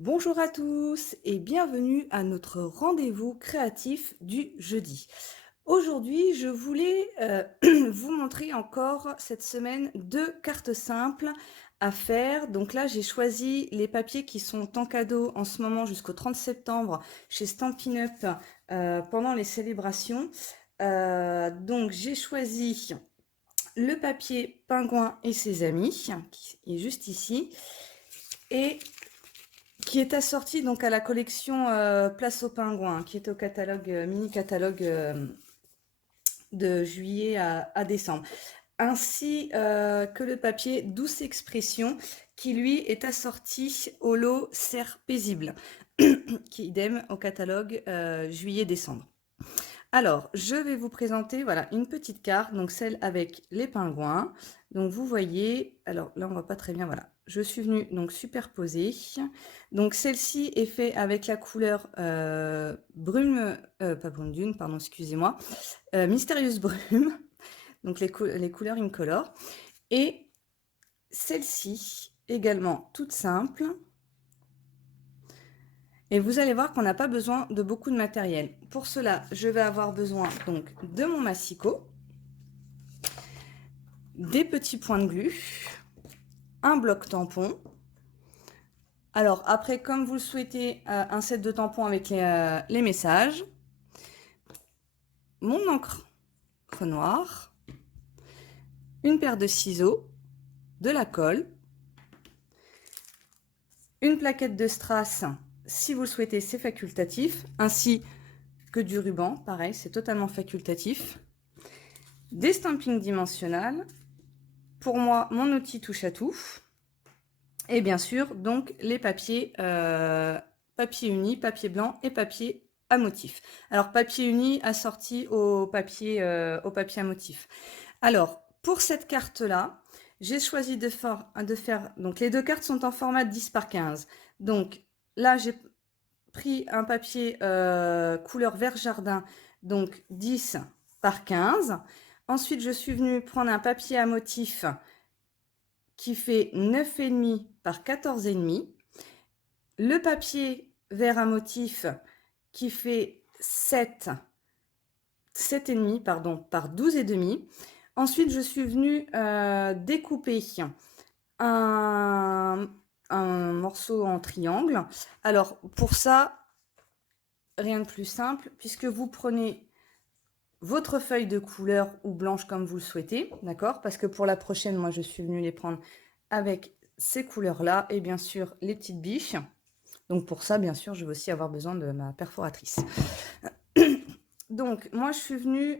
Bonjour à tous et bienvenue à notre rendez-vous créatif du jeudi. Aujourd'hui, je voulais vous montrer encore cette semaine 2 cartes simples à faire. Donc là, j'ai choisi les papiers qui sont en cadeau en ce moment jusqu'au 30 septembre chez Stampin' Up pendant les célébrations. Donc j'ai choisi le papier Pingouin et ses amis, qui est juste ici, et qui est assorti donc à la collection Place aux Pingouins, qui est au catalogue, mini-catalogue de juillet à décembre. Ainsi que le papier Douce Expression, qui lui est assorti au lot Serre Paisible, qui est idem au catalogue juillet-décembre. Alors, je vais vous présenter voilà, une petite carte, donc celle avec les pingouins. Donc vous voyez, alors là on voit pas très bien, voilà. Je suis venue donc superposer. Donc celle-ci est faite avec la couleur brume, pas brume dune, pardon, excusez-moi, mystérieuse brume, donc les couleurs incolores. Et celle-ci, également toute simple. Et vous allez voir qu'on n'a pas besoin de beaucoup de matériel. Pour cela, je vais avoir besoin donc de mon massicot, des petits points de glu, un bloc tampon. Alors après, comme vous le souhaitez, un set de tampons avec les messages, mon encre noire, une paire de ciseaux, de la colle, une plaquette de strass, si vous le souhaitez, c'est facultatif, ainsi que du ruban, pareil, c'est totalement facultatif, des stampings dimensionnels, pour moi, mon outil touche à tout, et bien sûr, donc, les papiers, papier uni, papier blanc et papier à motif. Alors, papier uni assorti au papier à motif. Alors, pour cette carte-là, j'ai choisi de faire, donc les deux cartes sont en format 10 par 15. Donc là, j'ai pris un papier couleur vert jardin, donc 10 par 15. Ensuite, je suis venue prendre un papier à motif qui fait 9,5 par 14,5. Le papier vert à motif qui fait 7,5 pardon, par 12,5. Ensuite, je suis venue découper un morceau en triangle. Alors, pour ça, rien de plus simple, puisque vous prenez votre feuille de couleur ou blanche comme vous le souhaitez, d'accord? Parce que pour la prochaine, moi, je suis venue les prendre avec ces couleurs-là et bien sûr les petites biches. Donc pour ça, bien sûr, je vais aussi avoir besoin de ma perforatrice. Donc moi, je suis venue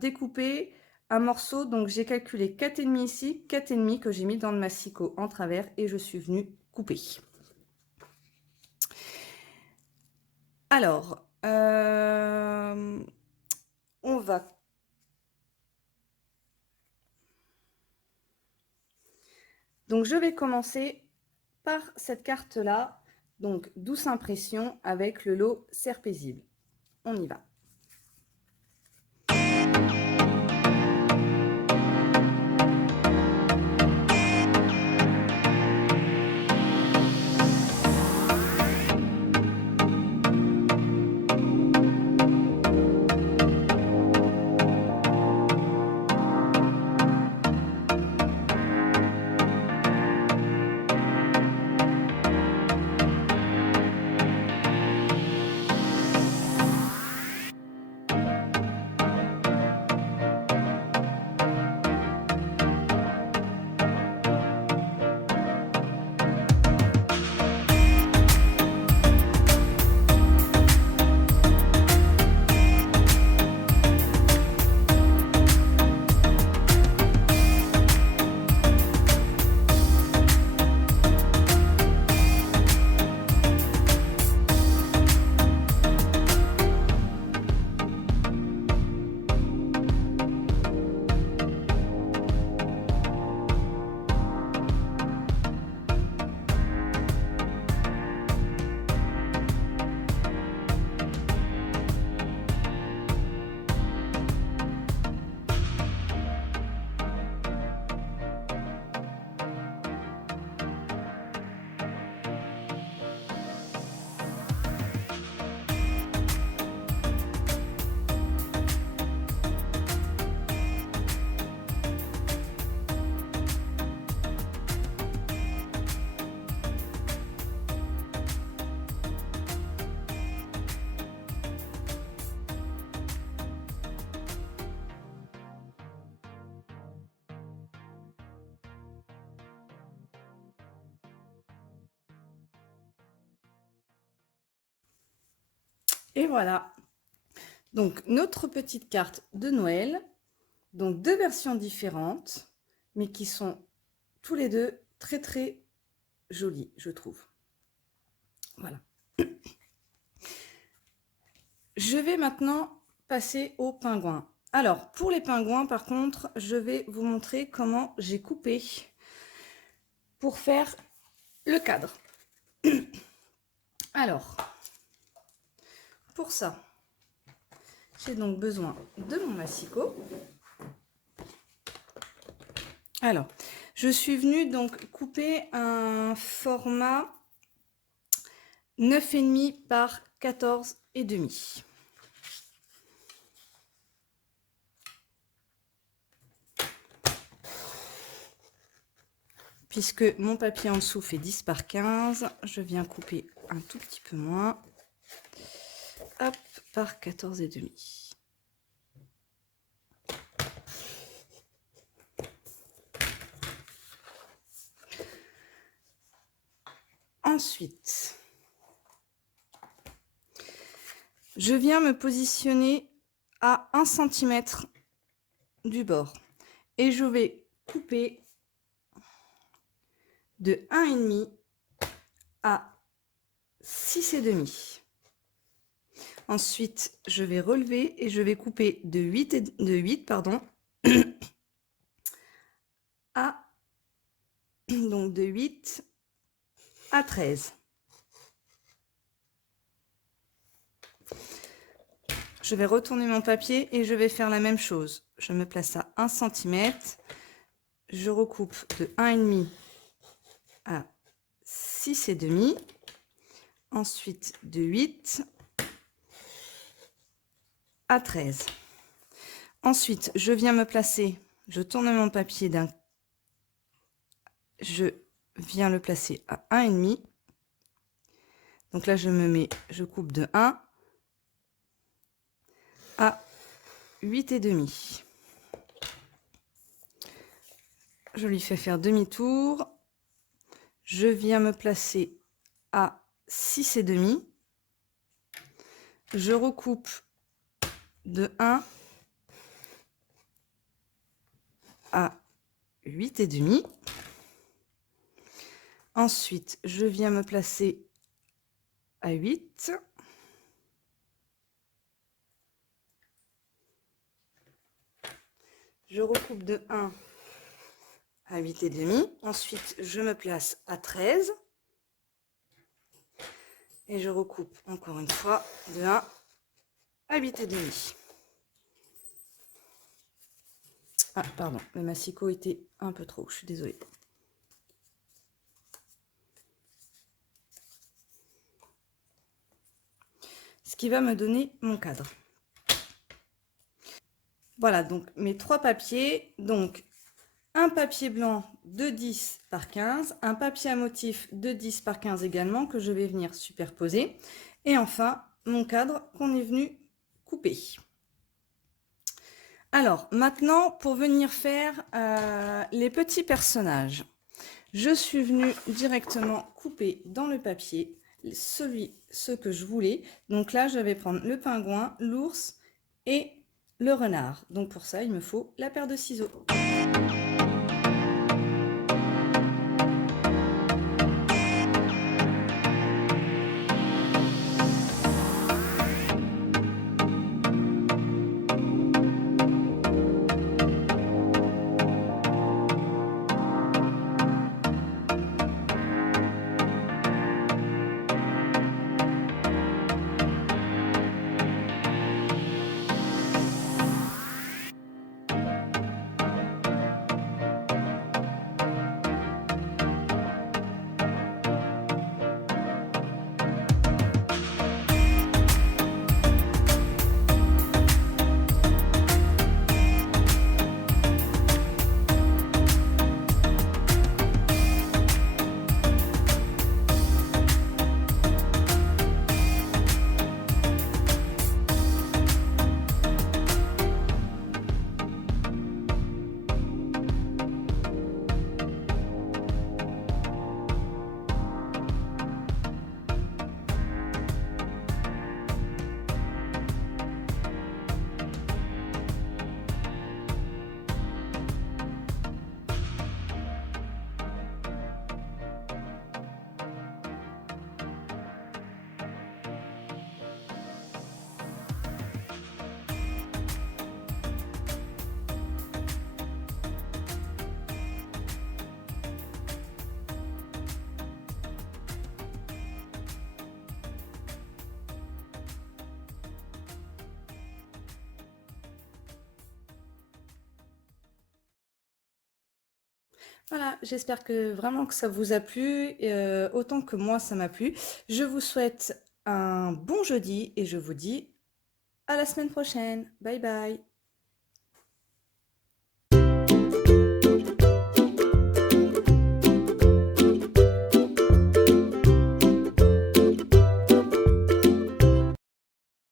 découper un morceau. Donc j'ai calculé 4,5 ici, 4,5 que j'ai mis dans le massicot en travers et je suis venue couper. Alors, on va... Donc je vais commencer par cette carte-là, donc Douce Impression avec le lot Serre Paisible. On y va. Et voilà. Donc, notre petite carte de Noël. Donc, 2 versions différentes, mais qui sont tous les deux très, très jolies, je trouve. Voilà. Je vais maintenant passer aux pingouins. Alors, pour les pingouins, par contre, je vais vous montrer comment j'ai coupé pour faire le cadre. Alors, pour ça, j'ai donc besoin de mon massicot. Alors, je suis venue donc couper un format 9,5 par 14,5. Puisque mon papier en dessous fait 10 par 15, je viens couper un tout petit peu moins. Hop, par 14,5. Ensuite, je viens me positionner à 1 cm du bord et je vais couper de 1,5 à 6,5. Ensuite, je vais relever et je vais couper de 8 à donc de 8 à 13. Je vais retourner mon papier et je vais faire la même chose. Je me place à 1 cm. Je recoupe de 1,5 à 6,5. Ensuite, de 8 à 13. Ensuite, je viens me placer. Je tourne mon papier je viens le placer à 1,5. Donc là, je coupe de 1 à 8,5. Je lui fais faire demi-tour. Je viens me placer à 6,5. Je recoupe de 1 à 8,5. Ensuite, je viens me placer à 8. Je recoupe de 1 à 8,5. Ensuite, je me place à 13. Et je recoupe encore une fois de 1 à 8,5. Ah, pardon, le massicot était un peu trop, je suis désolée. Ce qui va me donner mon cadre. Voilà, donc mes 3 papiers. Donc, un papier blanc de 10 par 15, un papier à motif de 10 par 15 également, que je vais venir superposer. Et enfin, mon cadre qu'on est venu couper. Alors, maintenant, pour venir faire les petits personnages, je suis venue directement couper dans le papier ceux que je voulais. Donc là, je vais prendre le pingouin, l'ours et le renard. Donc pour ça, il me faut la paire de ciseaux. Voilà, j'espère que vraiment que ça vous a plu, autant que moi ça m'a plu. Je vous souhaite un bon jeudi et je vous dis à la semaine prochaine. Bye bye.